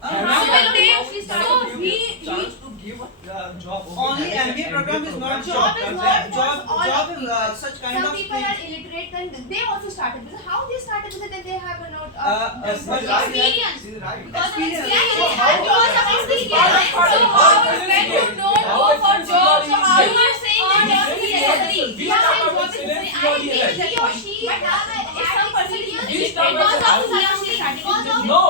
Only MBA program is not job. Job is such kind of Some people are thing. illiterate and they also started business. How they started business? Then they have a note Experience. Because of Experience. experience. So how- Because of experience. So when you don't go for job, so how you are saying that you are salary? You are saying what is salary? I think he or she have some percentage because of he or she started. No.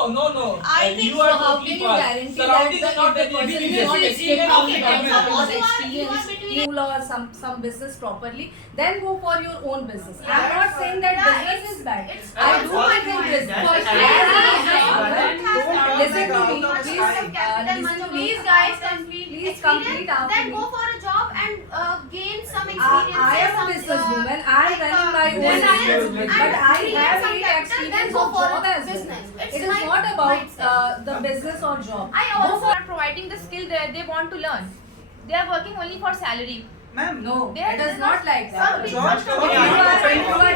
I think You are so. How totally can you fast. guarantee Surroundings that are not the that person easy. is not escaped from the Okay, government suppose or you are experience between school or some business properly, then go for your own business. I'm not saying that business is bad. I do my own business. Listen to me, please. Listen to me. Please, guys, complete. Please complete after Then me. go for a job and gain some experience. I am a businesswoman. I am running my own business, but I have any experience of job as well. It is not about the business or job. I also are providing the skill they want to learn. They are working only for salary. Ma'am, No, They are- it is not like that. Some If you are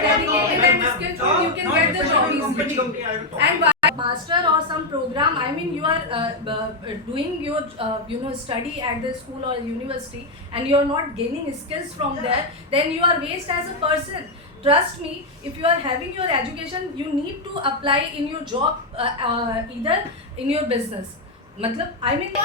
dedicated and skillful, you can get the job easily. And by master or some program, I mean you are doing your study at the school or university, and you are not gaining skills from there, then you are waste as a person. Trust me, if you are having your education, you need to apply in your job, either in your business. Matlab, I mean, If there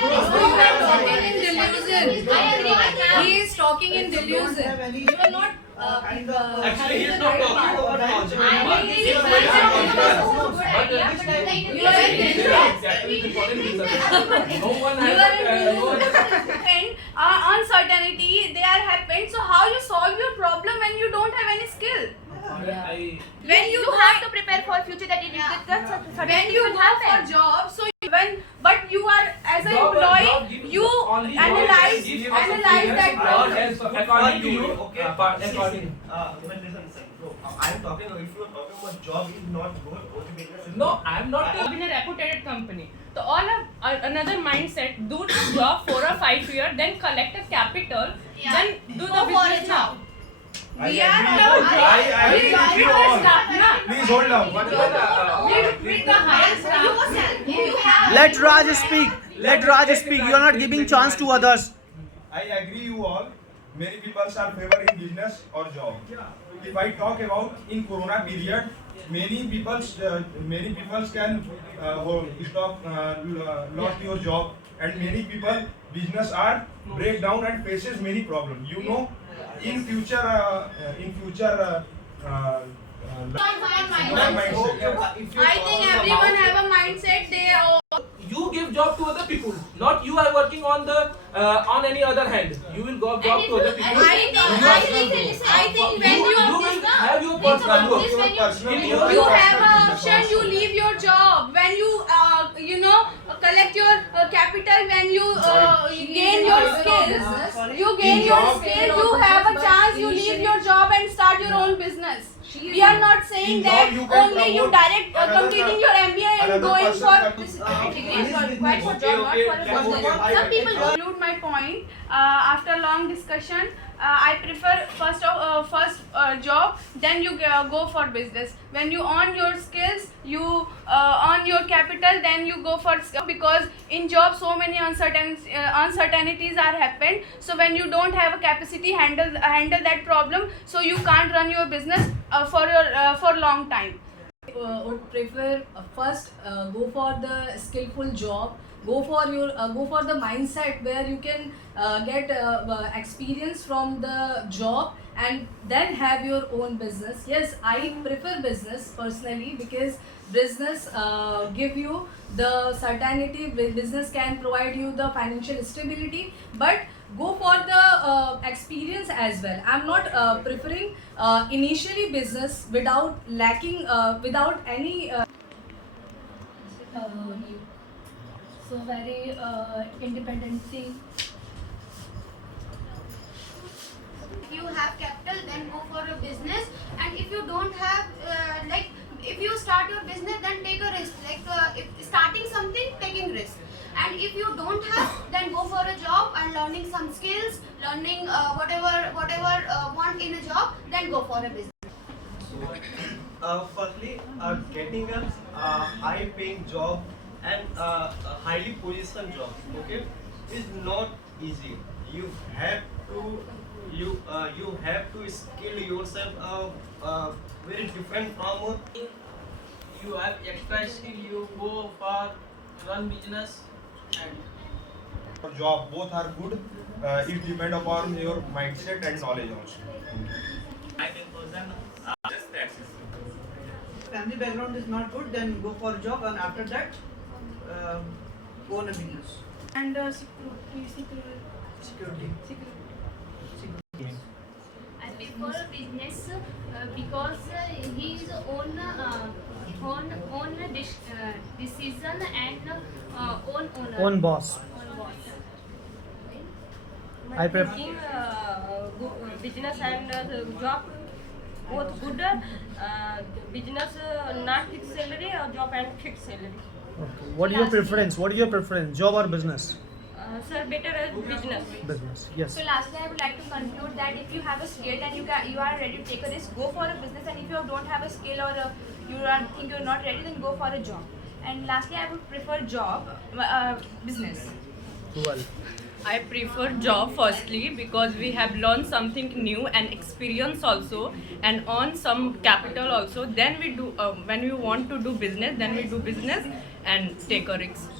bro, is you no are talking in delusion. I agree with that. He is talking in delusion. You are not Actually, he is having not the talking right about part. knowledge. I This agree is with very that. important. Good But idea, this but is- like, You are in delusion. Exactly the important reason. No one You has are in no delusion. other- And uncertainty they are happened. So how you solve your problem when you don't have any skill? I- When you have to prepare for future that when you go for job, so but you are as an Job employee, gives you only analyze gives that or problem. else according to you, Okay. according. Listen. No, I'm talking. If you are talking about job, is not good. Business is No, I am not. in a reputed company. So all of another mindset, do the job 4 or 5 years, then collect a capital, then do the Go for a business job. now. We are I agree with you all. Please hold down. With the higher staff. Yourself. You have. Let Raj speak. Let Raj speak. You are not giving chance to others. I agree you all. Many people are favoring business or job. If I talk about in Corona period, many people can lost your job, and many people business are break down and faces many problems. You know, in future. I think everyone have a mindset they are. You give job to other people, not you are working on the on any other hand. You will go job to other people. I think when you will have your personal work. you have an option, you leave your job. When you collect your capital, when you gain your skills, you gain your skills, you have a chance, you leave your job and start your own business. We are not saying In that job you can only you promote direct another completing your MBA and another going person for can- degree is not required for job, not for a business. Some people conclude my point after long discussion. I prefer first job, then you go for business. When you earn your skills, you earn your capital, then you go for because in job so many uncertainties are happened. So when you don't have a capacity handle that problem, so you can't run your business for long time. Would prefer first go for the skillful job, go for the mindset where you can get experience from the job and then have your own business. Yes, I prefer business personally because business give you the certainty. Business can provide you the financial stability, but go for the experience as well. I'm not preferring initially business without lacking without any So very independency. If you have capital, then go for a business. And if you don't have, if you start your business, then take a risk. If starting something, taking risk. And if you don't have, then go for a job and learning some skills, learning whatever want in a job, then go for a business. Firstly, getting a high-paying job and a highly positioned job, okay, is not easy. You have to skill yourself very different from You have extra skill, you go for run business and For job, both are good. It depend upon your mindset and knowledge also. Family background is not good, then go for a job, and after that, go on a business. And Security. I prefer a business because his own decision and own owner. Own boss. Own boss. I prefer. Thinking, business and job both good. Business not fixed salary or job and fixed salary. Okay. What is your preference? What is your preference? Job or business? Sir, better as business. Business. Yes. So lastly, I would like to conclude that if you have a skill and you are ready to take a risk, go for a business. And if you don't have a skill or think you're not ready, then go for a job. And lastly, I would prefer business. Well. I prefer job firstly because we have learned something new and experience also and earn some capital also. Then we do when we want to do business, then we do business and take a risk.